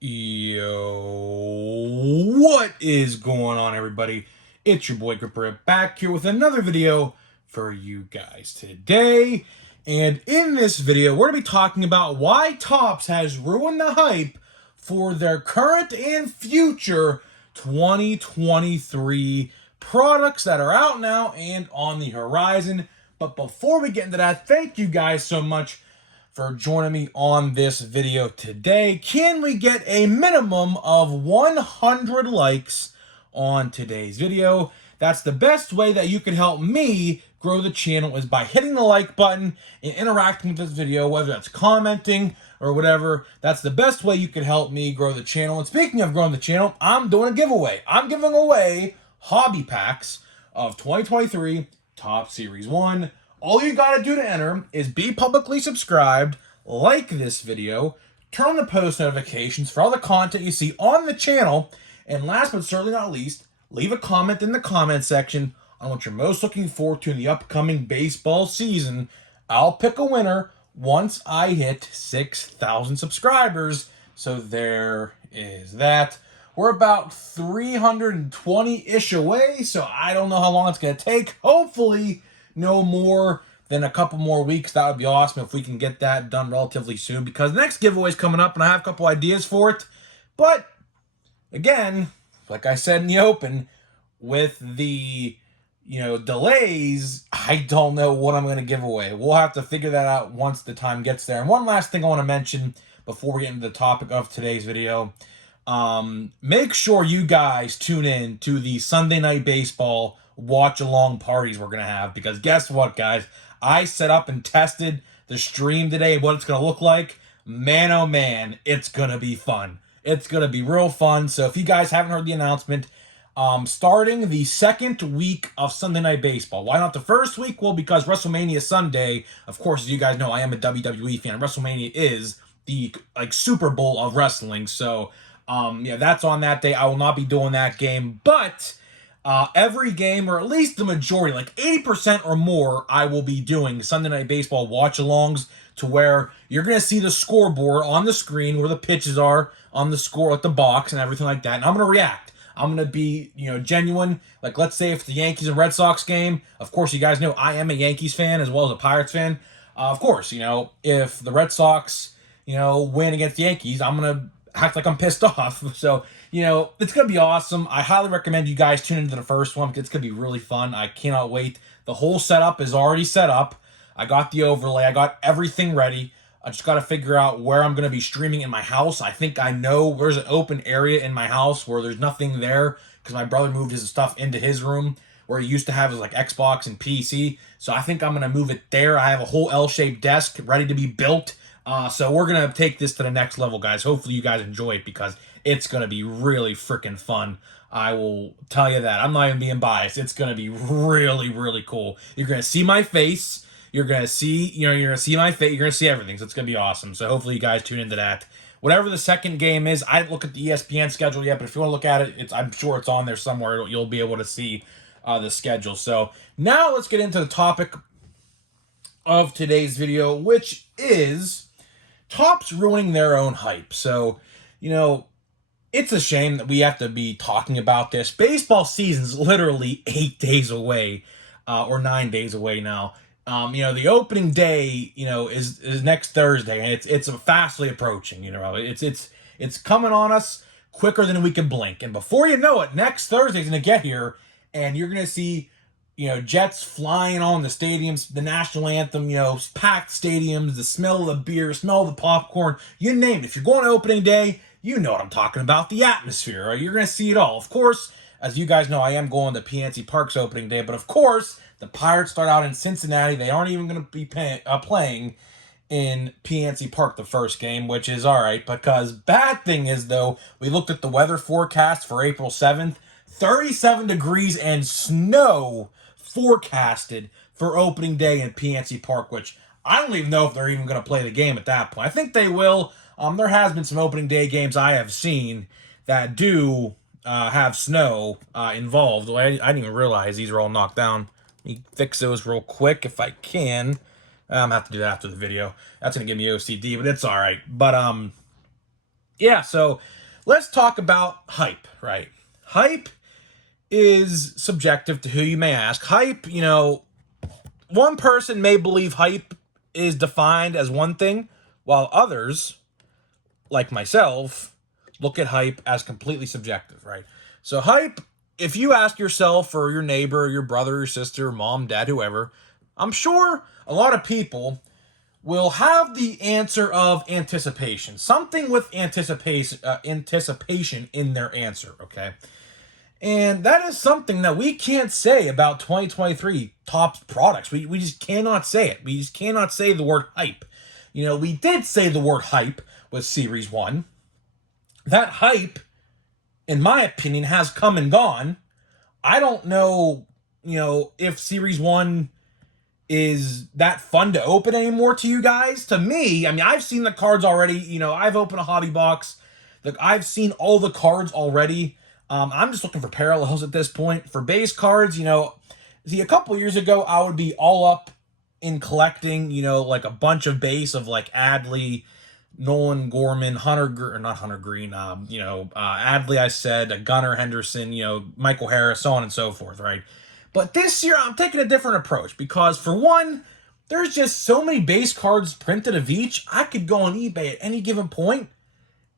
Yo, what is going on, everybody? It's your boy Gripper back here with another video for you guys today. And in this video, we're going to be talking about why Topps has ruined the hype for their current and future 2023 products that are out now and on the horizon. But before we get into that, thank you guys so much for joining me on this video today. Can we get a minimum of 100 likes on today's video? That's the best way that you can help me grow the channel, is by hitting the like button and interacting with this video, whether that's commenting or whatever. That's the best way you can help me grow the channel. And speaking of growing the channel, I'm doing a giveaway. I'm giving away hobby packs of 2023 Topps Series 1. All you gotta do to enter is be publicly subscribed, like this video, turn on the post notifications for all the content you see on the channel, and last but certainly not least, leave a comment in the comment section on what you're most looking forward to in the upcoming baseball season. I'll pick a winner once I hit 6,000 subscribers. So there is that. We're about 320-ish away, so I don't know how long it's going to take. Hopefully no more than a couple more weeks. That would be awesome if we can get that done relatively soon, because the next giveaway is coming up and I have a couple ideas for it. But again, like I said in the open, with the delays, I don't know what I'm going to give away. We'll have to figure that out once the time gets there. And one last thing I want to mention before we get into the topic of today's video. Make sure you guys tune in to the Sunday Night Baseball watch-along parties we're going to have, because guess what, guys? I set up and tested the stream today, what it's going to look like. Man, oh man, it's going to be fun. It's going to be real fun. So if you guys haven't heard the announcement, starting the second week of Sunday Night Baseball. Why not the first week? Well, because WrestleMania Sunday, of course, as you guys know, I am a WWE fan. WrestleMania is the Super Bowl of wrestling. So yeah, that's on that day. I will not be doing that game, but every game, or at least the majority, like 80% or more, I will be doing Sunday Night Baseball watch-alongs, to where you're going to see the scoreboard on the screen where the pitches are on the score at the box and everything like that, and I'm going to react. I'm going to be, genuine. Like, let's say if the Yankees and Red Sox game, of course, you guys know I am a Yankees fan as well as a Pirates fan. Of course, if the Red Sox, win against the Yankees, I'm going to act like I'm pissed off. So, it's going to be awesome. I highly recommend you guys tune into the first one, because it's going to be really fun. I cannot wait. The whole setup is already set up. I got the overlay. I got everything ready. I just got to figure out where I'm going to be streaming in my house. I think I know there's an open area in my house where there's nothing there, because my brother moved his stuff into his room where he used to have his Xbox and PC. So I think I'm going to move it there. I have a whole L-shaped desk ready to be built. So we're going to take this to the next level, guys. Hopefully you guys enjoy it, because it's going to be really freaking fun. I will tell you that. I'm not even being biased. It's going to be really, really cool. You're going to see my face. You're going to see, you're going to see my face. You're going to see everything. So it's going to be awesome. So hopefully you guys tune into that. Whatever the second game is, I didn't look at the ESPN schedule yet, but if you want to look at it, I'm sure it's on there somewhere. You'll be able to see the schedule. So now let's get into the topic of today's video, which is Topps ruining their own hype. So, it's a shame that we have to be talking about this. Baseball season's literally 8 days away, or 9 days away now. The opening day, is next Thursday, and it's fastly approaching. It's coming on us quicker than we can blink. And before you know it, next Thursday's gonna get here, and you're gonna see, jets flying on the stadiums, the national anthem, packed stadiums, the smell of the beer, smell of the popcorn, you name it. If you're going to opening day, you know what I'm talking about, the atmosphere. Right? You're going to see it all. Of course, as you guys know, I am going to PNC Park's opening day, but of course, the Pirates start out in Cincinnati. They aren't even going to be playing in PNC Park the first game, which is all right, because bad thing is, though, we looked at the weather forecast for April 7th, 37 degrees and snow forecasted for opening day in PNC Park, which I don't even know if they're even going to play the game at that point. I think they will. There has been some opening day games I have seen that do have snow involved. I didn't even realize these are all knocked down. Let me fix those real quick if I can. I'm going to have to do that after the video. That's going to give me OCD, but it's all right. But Yeah, so let's talk about hype, right? Hype is subjective to who you may ask. Hype, one person may believe hype is defined as one thing, while others, like myself, look at hype as completely subjective, right? So, hype, if you ask yourself or your neighbor, your brother, your sister, mom, dad, whoever, I'm sure a lot of people will have the answer of anticipation. Something with anticipation in their answer, okay? And that is something that we can't say about 2023 Topps products. We just cannot say it. We just cannot say the word hype. We did say the word hype with Series 1. That hype, in my opinion, has come and gone. I don't know, if Series 1 is that fun to open anymore to you guys. To me, I mean, I've seen the cards already. I've opened a hobby box. Like, I've seen all the cards already. I'm just looking for parallels at this point. For base cards, see, a couple years ago, I would be all up in collecting, like a bunch of base of like Adley, Nolan Gorman, not Hunter Green, Adley, I said, Gunnar Henderson, Michael Harris, so on and so forth, right? But this year, I'm taking a different approach because, for one, there's just so many base cards printed of each. I could go on eBay at any given point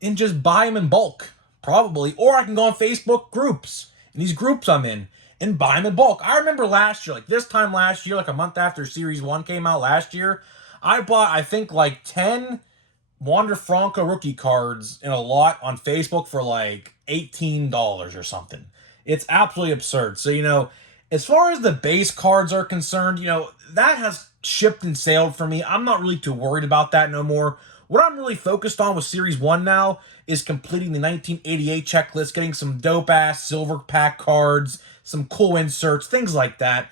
and just buy them in bulk, probably. Or I can go on Facebook groups, and these groups I'm in, and buy them in bulk. I remember last year, like this time last year, like a month after Series 1 came out last year, I bought, I think, like 10 Wander Franco rookie cards in a lot on Facebook for like $18 or something. It's absolutely absurd. So, as far as the base cards are concerned, that has shipped and sailed for me. I'm not really too worried about that no more. What I'm really focused on with Series 1 now is completing the 1988 checklist, getting some dope-ass silver pack cards, some cool inserts, things like that.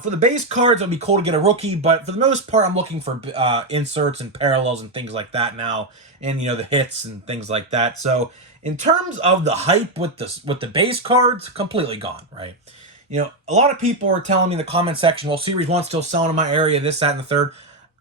For the base cards, it'll be cool to get a rookie, but for the most part, I'm looking for inserts and parallels and things like that now, and the hits and things like that. So, in terms of the hype with the base cards, completely gone, right? A lot of people are telling me in the comment section, well, Series 1's still selling in my area, this, that, and the third.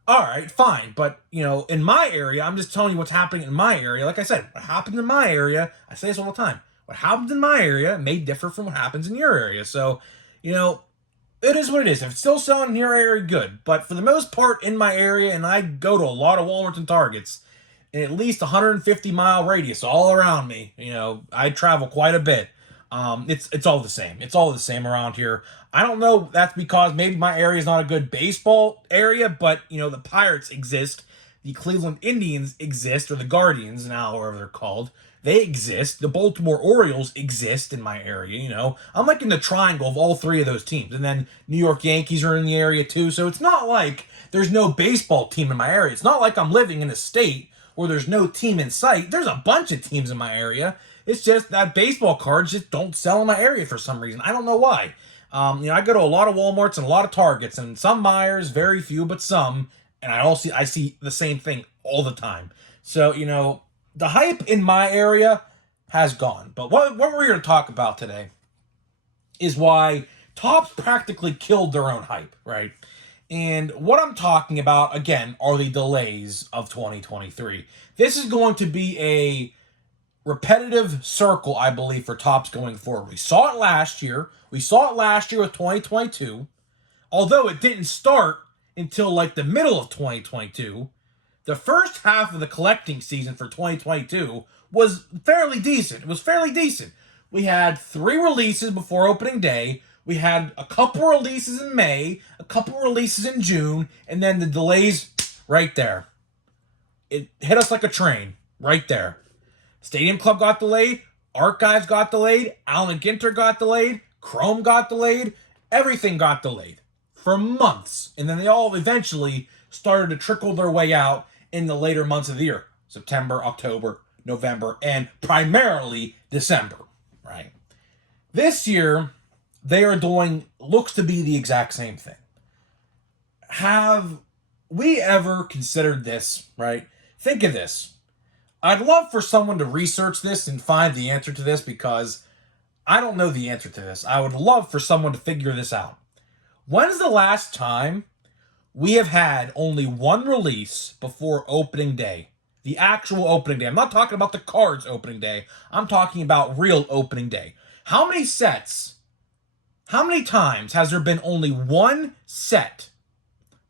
All right, fine. But, in my area, I'm just telling you what's happening in my area. Like I said, what happens in my area, I say this all the time. What happens in my area may differ from what happens in your area. So, it is what it is. If it's still selling in your area, good. But for the most part, in my area, and I go to a lot of Walmarts and Targets, in at least 150-mile radius all around me, I travel quite a bit. It's all the same. It's all the same around here. I don't know. That's because maybe my area is not a good baseball area, but the Pirates exist, the Cleveland Indians exist, or the Guardians now, however they're called. They exist. The Baltimore Orioles exist in my area. I'm like in the triangle of all three of those teams, and then New York Yankees are in the area too. So it's not like there's no baseball team in my area. It's not like I'm living in a state where there's no team in sight. There's a bunch of teams in my area. It's just that baseball cards just don't sell in my area for some reason. I don't know why. I go to a lot of Walmarts and a lot of Targets, and some Myers, very few, but some. And I see the same thing all the time. So, the hype in my area has gone. But what we're here to talk about today is why Topps practically killed their own hype, right? And what I'm talking about, again, are the delays of 2023. This is going to be a repetitive circle, I believe, for Topps going forward. We saw it last year. We saw it last year with 2022. Although it didn't start until like the middle of 2022. The first half of the collecting season for 2022 was fairly decent. It was fairly decent. We had 3 releases before opening day. We had a couple releases in May, a couple releases in June, and then the delays right there. It hit us like a train right there. Stadium Club got delayed. Archives got delayed. Allen Ginter got delayed. Chrome got delayed. Everything got delayed for months. And then they all eventually started to trickle their way out in the later months of the year. September, October, November, and primarily December, right? This year, they are doing, looks to be the exact same thing. Have we ever considered this, right? Think of this. I'd love for someone to research this and find the answer to this because I don't know the answer to this. I would love for someone to figure this out. When's the last time we have had only one release before opening day? The actual opening day. I'm not talking about the cards opening day. I'm talking about real opening day. How many times has there been only one set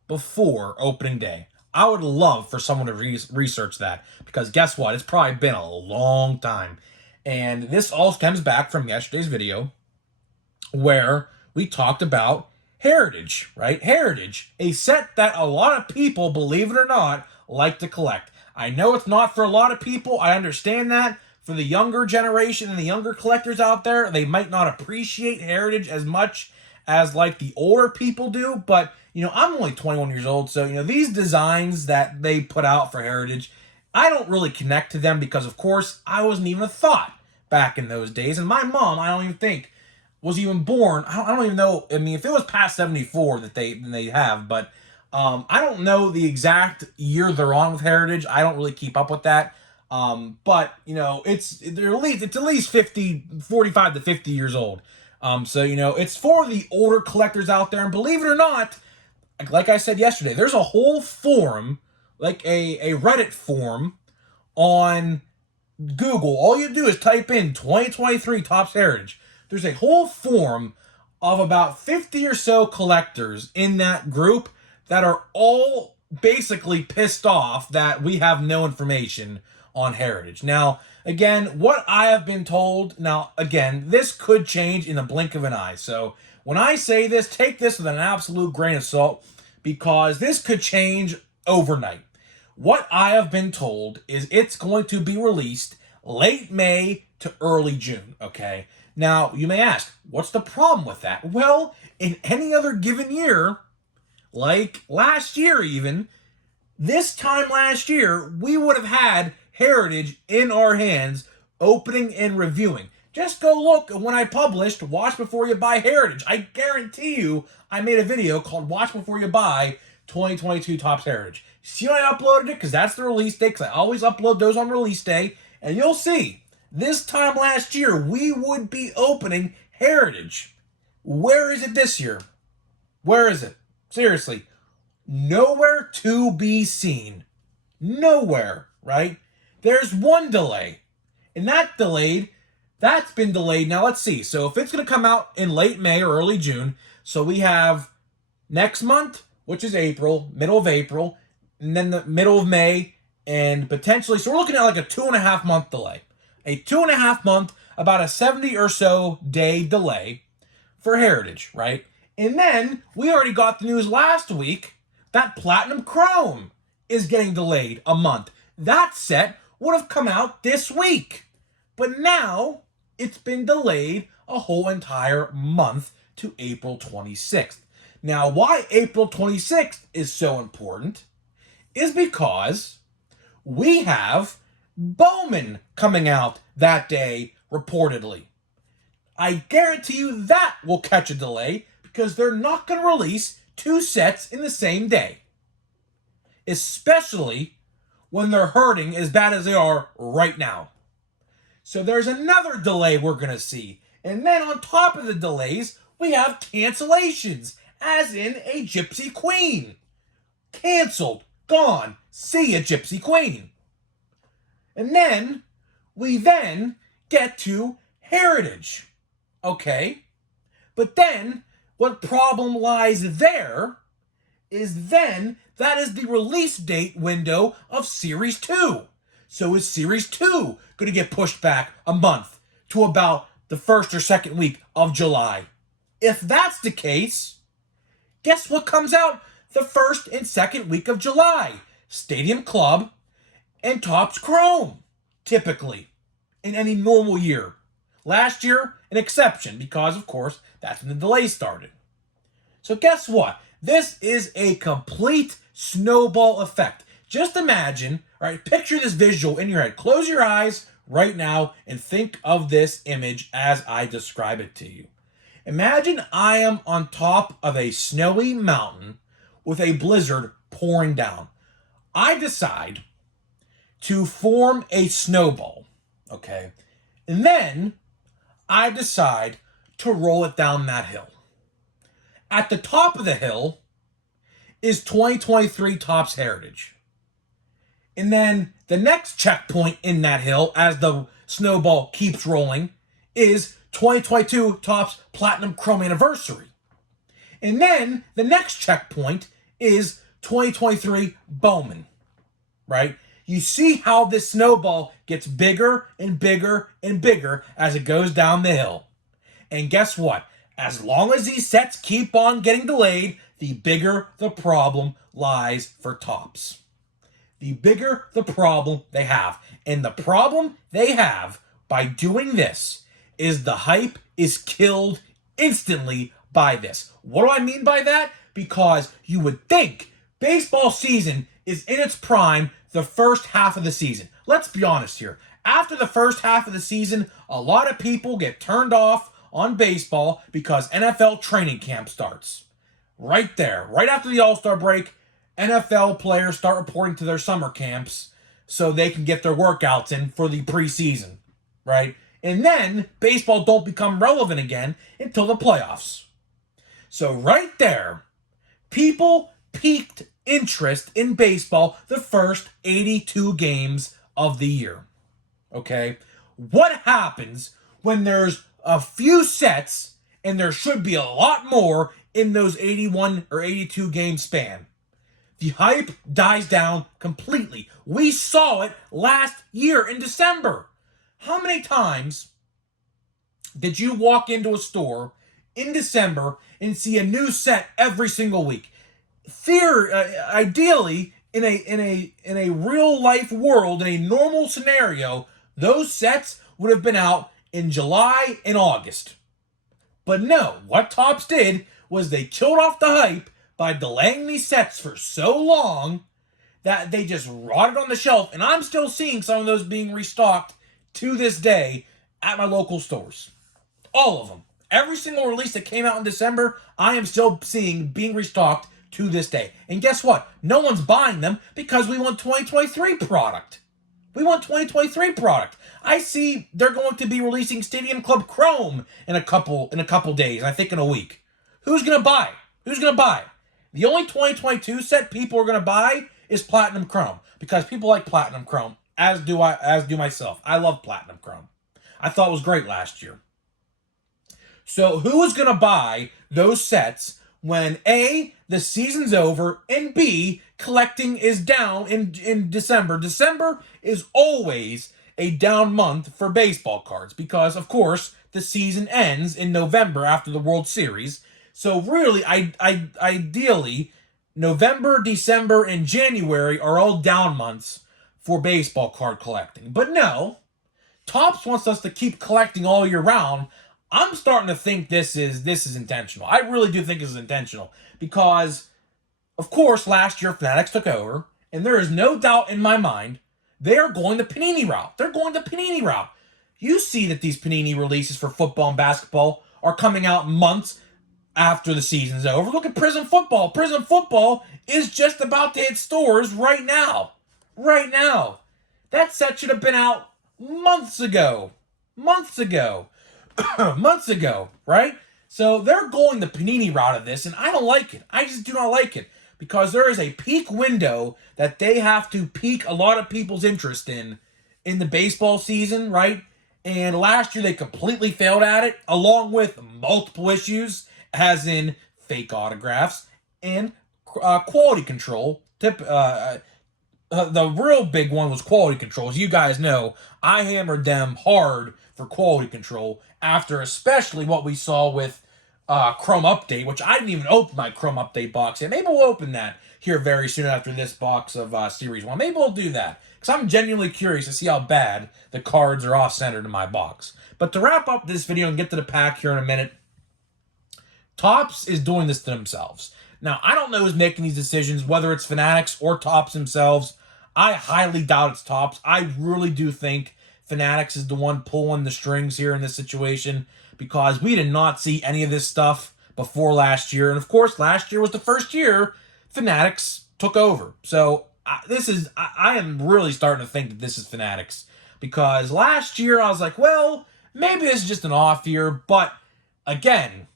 before opening day? I would love for someone to research that, because guess what? It's probably been a long time. And this all stems back from yesterday's video where we talked about Heritage, right? Heritage, a set that a lot of people, believe it or not, like to collect. I know it's not for a lot of people. I understand that. For the younger generation and the younger collectors out there, they might not appreciate Heritage as much as like the older people do. But, I'm only 21 years old. So, these designs that they put out for Heritage, I don't really connect to them because, of course, I wasn't even a thought back in those days. And my mom, I don't even think was even born. I don't even know. I mean, if it was past 74 that they have, but I don't know the exact year they're on with Heritage. I don't really keep up with that. But it's at least 45 to 50 years old. So it's for the older collectors out there. And believe it or not, like I said yesterday, there's a whole forum, like a Reddit forum on Google. All you do is type in 2023 Topps Heritage. There's a whole forum of about 50 or so collectors in that group that are all basically pissed off that we have no information on Heritage. Now, again, what I have been told, this could change in the blink of an eye. So when I say this, take this with an absolute grain of salt, because this could change overnight. What I have been told is it's going to be released late May to early June, okay? Now, you may ask, what's the problem with that? Well, in any other given year, like last year even, this time last year, we would have had Heritage in our hands, opening and reviewing. Just go look when I published Watch Before You Buy Heritage. I guarantee you I made a video called Watch Before You Buy 2022 Topps Heritage. See when I uploaded it? Because that's the release day, because I always upload those on release day. And you'll see, this time last year, we would be opening Heritage. Where is it this year? Where is it? Seriously. Nowhere to be seen. Nowhere, right? There's one delay. And that's been delayed. Now, let's see. So if it's going to come out in late May or early June, so we have next month, which is April, middle of April, and then the middle of May, and potentially, so we're looking at like a 2.5 month delay. A 2.5 month, about a 70 or so day delay for Heritage, right? And then we already got the news last week that Platinum Chrome is getting delayed a month. That set would have come out this week. But now it's been delayed a whole entire month to April 26th. Now, why April 26th is so important is because we have Bowman coming out that day, reportedly. I guarantee you that will catch a delay, because they're not going to release two sets in the same day. Especially when they're hurting as bad as they are right now. So there's another delay we're going to see. And then on top of the delays, we have cancellations, as in a Gypsy Queen. Canceled. Gone. See ya, Gypsy Queen. And then, we get to Heritage. Okay? But then, what problem lies there is then that is the release date window of Series 2. So is Series 2 going to get pushed back a month to about the first or second week of July? If that's the case, guess what comes out the first and second week of July? Stadium Club and Topps Chrome, typically, in any normal year. Last year, an exception, because, of course, that's when the delay started. So guess what? This is a complete snowball effect. Just imagine, all right, picture this visual in your head. Close your eyes right now and think of this image as I describe it to you. Imagine I am on top of a snowy mountain with a blizzard pouring down. I decide to form a snowball, okay? And then I decide to roll it down that hill. At the top of the hill is 2023 Topps Heritage. And then the next checkpoint in that hill, as the snowball keeps rolling, is 2022 Topps Platinum Chrome Anniversary. And then the next checkpoint is 2023 Bowman, right? You see how this snowball gets bigger and bigger and bigger as it goes down the hill. And guess what? As long as these sets keep on getting delayed, the bigger the problem lies for Topps. The bigger the problem they have. And the problem they have by doing this is the hype is killed instantly by this. What do I mean by that? Because you would think baseball season is in its prime the first half of the season. Let's be honest here. After the first half of the season, a lot of people get turned off on baseball because NFL training camp starts. Right there, right after the All-Star break, NFL players start reporting to their summer camps so they can get their workouts in for the preseason, right? And then baseball don't become relevant again until the playoffs. So right there, people peaked interest in baseball the first 82 games of the year. Okay? What happens when there's a few sets and there should be a lot more in those 81 or 82 game span? The hype dies down completely. We saw it last year in December. How many times did you walk into a store in December and see a new set every single week? Ideally, in a real life world, in a normal scenario, those sets would have been out in July and August. But no, what Topps did was they killed off the hype by delaying these sets for so long that they just rotted on the shelf. And I'm still seeing some of those being restocked to this day at my local stores. All of them. Every single release that came out in December, I am still seeing being restocked to this day. And guess what? No one's buying them because we want 2023 product. We want 2023 product. I see they're going to be releasing Stadium Club Chrome in a couple days, I think in a week. Who's going to buy? Who's going to buy? The only 2022 set people are going to buy is Platinum Chrome because people like Platinum Chrome, as do myself. I love Platinum Chrome. I thought it was great last year. So who is going to buy those sets when A, the season's over, and B, collecting is down in December? December is always a down month for baseball cards because, of course, the season ends in November after the World Series. So really, ideally, November, December, and January are all down months for baseball card collecting. But no, Topps wants us to keep collecting all year round. I'm starting to think this is intentional. I really do think this is intentional because, of course, last year Fanatics took over, and there is no doubt in my mind they are going the Panini route. They're going the Panini route. You see that these Panini releases for football and basketball are coming out months after the season's over. Look at Prism Football. Prism Football is just about to hit stores right now. Right now. That set should have been out months ago. Months ago, right? So they're going the Panini route of this, and I don't like it. I just do not like it because there is a peak window that they have to pique a lot of people's interest in the baseball season, right? And last year they completely failed at it, along with multiple issues, as in fake autographs and quality control. The real big one was quality control. As you guys know, I hammered them hard for quality control after especially what we saw with Chrome Update, which I didn't even open my Chrome Update box yet. Maybe we'll open that here very soon after this box of Series 1. Maybe we'll do that because I'm genuinely curious to see how bad the cards are off-centered in my box. But to wrap up this video and get to the pack here in a minute, Topps is doing this to themselves. Now, I don't know who's making these decisions, whether it's Fanatics or Topps themselves. I highly doubt it's Topps. I really do think Fanatics is the one pulling the strings here in this situation because we did not see any of this stuff before last year. And, of course, last year was the first year Fanatics took over. So, I am really starting to think that this is Fanatics because last year I was like, well, maybe this is just an off year. But, again,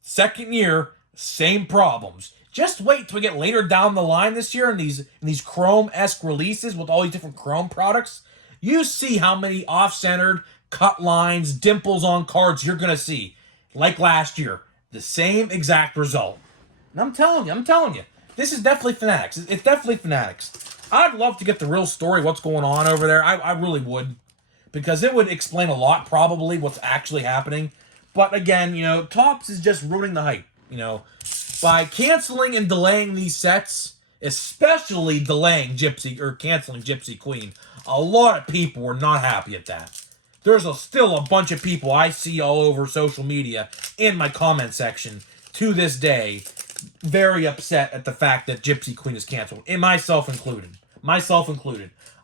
second year, same problems. Just wait till we get later down the line this year in these Chrome-esque releases with all these different Chrome products. You see how many off-centered, cut lines, dimples on cards you're going to see. Like last year. The same exact result. And I'm telling you. This is definitely Fanatics. It's definitely Fanatics. I'd love to get the real story, what's going on over there. I really would. Because it would explain a lot, probably, what's actually happening. But again, Topps is just ruining the hype. By canceling and delaying these sets, especially delaying canceling Gypsy Queen, a lot of people were not happy at that. There's still a bunch of people I see all over social media in my comment section to this day very upset at the fact that Gypsy Queen is canceled, and myself included.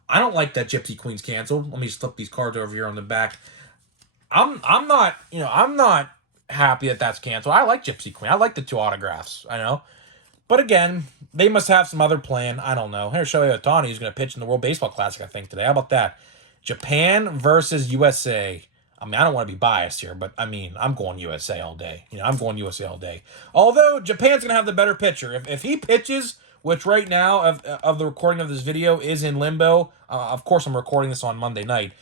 I don't like that Gypsy Queen's canceled. Let me flip these cards over here on the back. I'm not happy that that's canceled. I like Gypsy Queen. I like the 2 autographs. I know. But again, they must have some other plan. I don't know. Here's Shohei Ohtani, who's going to pitch in the World Baseball Classic, I think, today. How about that? Japan versus USA. I mean, I don't want to be biased here, but I mean, I'm going USA all day. I'm going USA all day. Although Japan's going to have the better pitcher. If he pitches, which right now of the recording of this video is in limbo. Of course, I'm recording this on Monday night.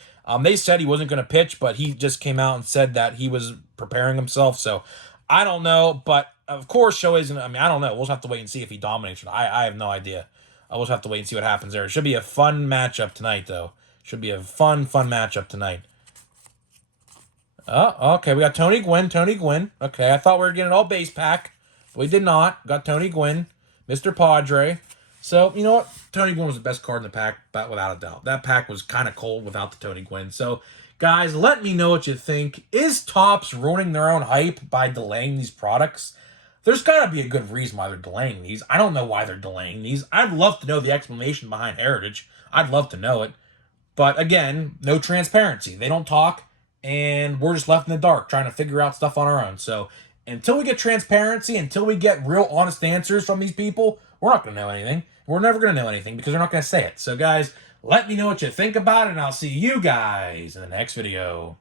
They said he wasn't going to pitch, but he just came out and said that he was preparing himself. So I don't know, but of course, Shohei's going to, I don't know. We'll just have to wait and see if he dominates. I have no idea. We'll just have to wait and see what happens there. It should be a fun matchup tonight, though. Should be a fun matchup tonight. Oh, okay. We got Tony Gwynn. Okay, I thought we were getting an all base pack. We did not. Got Tony Gwynn, Mr. Padre. So, you know what? Tony Gwynn was the best card in the pack, but without a doubt. That pack was kind of cold without the Tony Gwynn. So, guys, let me know what you think. Is Topps ruining their own hype by delaying these products? There's got to be a good reason why they're delaying these. I don't know why they're delaying these. I'd love to know the explanation behind Heritage. I'd love to know it. But again, no transparency. They don't talk, and we're just left in the dark trying to figure out stuff on our own. So until we get transparency, until we get real honest answers from these people, we're not going to know anything. We're never going to know anything because they're not going to say it. So guys, let me know what you think about it, and I'll see you guys in the next video.